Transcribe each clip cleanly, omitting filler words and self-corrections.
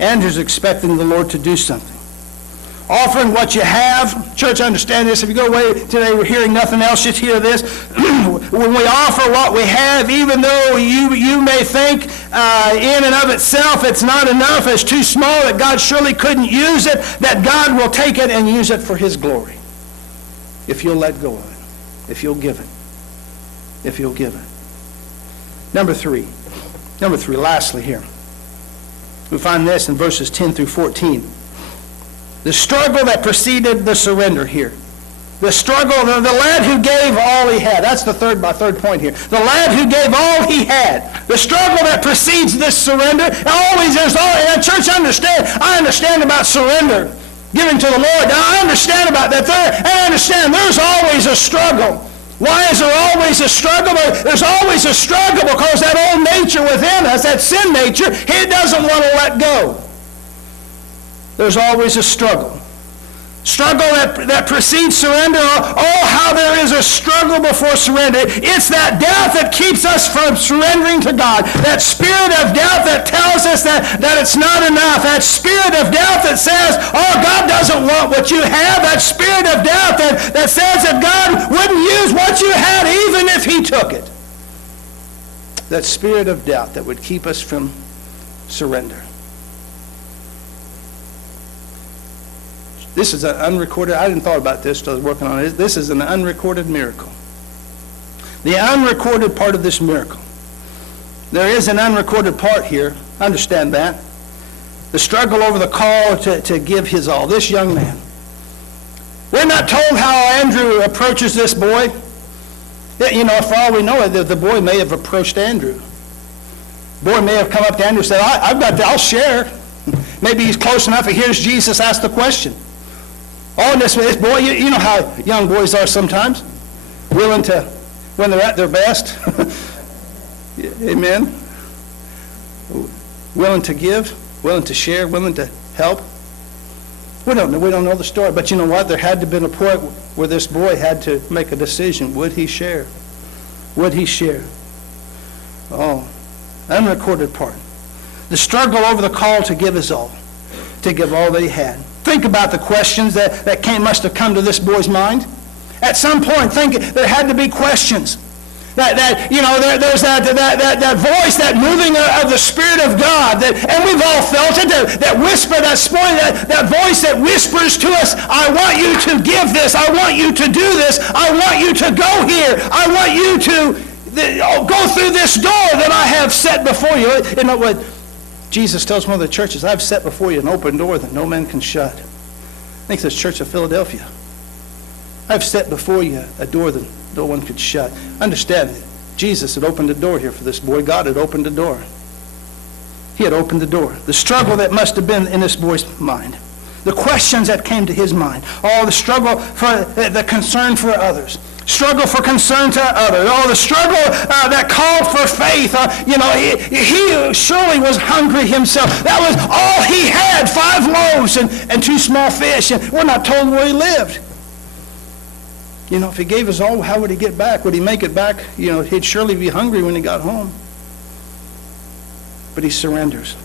Andrew's expecting the Lord to do something. Offering what you have. Church, understand this. If you go away today, we're hearing nothing else, just hear this. When we offer what we have, even though you may think in and of itself it's not enough, it's too small, that God surely couldn't use it, that God will take it and use it for His glory. If you'll let go of it. If you'll give it. If you'll give it. Number three, lastly here. We find this in verses 10 through 14. The struggle that preceded the surrender here. The struggle, the lad who gave all he had. That's the third point here. The lad who gave all he had. The struggle that precedes this surrender. And church, I understand about surrender, giving to the Lord. Now, I understand about that. I understand there's always a struggle. Why is there always a struggle? There's always a struggle because that old nature within us, that sin nature, it doesn't want to let go. There's always a struggle. Struggle that precedes surrender. Oh, how there is a struggle before surrender. It's that doubt that keeps us from surrendering to God. That spirit of doubt that tells us that it's not enough. That spirit of doubt that says, oh, God doesn't want what you have. That spirit of doubt that says that God wouldn't use what you had even if He took it. That spirit of doubt that would keep us from surrender. This is an unrecorded, I hadn't thought about this until I was working on it. This is an unrecorded miracle. The unrecorded part of this miracle. There is an unrecorded part here. Understand that. The struggle over the call to give his all. This young man. We're not told how Andrew approaches this boy. You know, for all we know, the boy may have approached Andrew. The boy may have come up to Andrew and said, I'll share. Maybe he's close enough. He hears Jesus ask the question. Oh, and this boy, you know how young boys are sometimes, willing to, when they're at their best, amen, willing to give, willing to share, willing to help. We don't know the story, but you know what? There had to have been a point where this boy had to make a decision. Would he share? Would he share? Oh, unrecorded part. The struggle over the call to give his all, to give all that he had. Think about the questions that must have come to this boy's mind. At some point, there had to be questions. There's that voice, that moving of the Spirit of God, and we've all felt it, that whisper, that voice that whispers to us, I want you to give this, I want you to do this, I want you to go here, I want you to go through this door that I have set before you. You know what Jesus tells one of the churches, I've set before you an open door that no man can shut. I think it's the Church of Philadelphia. I've set before you a door that no one could shut. Understand that Jesus had opened the door here for this boy. God had opened the door. He had opened the door. The struggle that must have been in this boy's mind. The questions that came to his mind. Oh, the struggle for the concern for others. Struggle for concern to others. Oh, the struggle that called for faith. He surely was hungry himself. That was all he had, 5 loaves and 2 small fish. And we're not told where he lived. You know, if he gave his all, how would he get back? Would he make it back? You know, he'd surely be hungry when he got home. But he surrenders.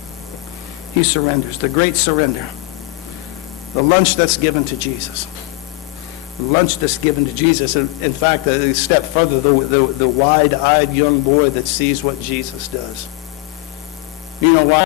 He surrenders. The great surrender. The lunch that's given to Jesus. Lunch that's given to Jesus. In fact, a step further, the wide-eyed young boy that sees what Jesus does. You know why?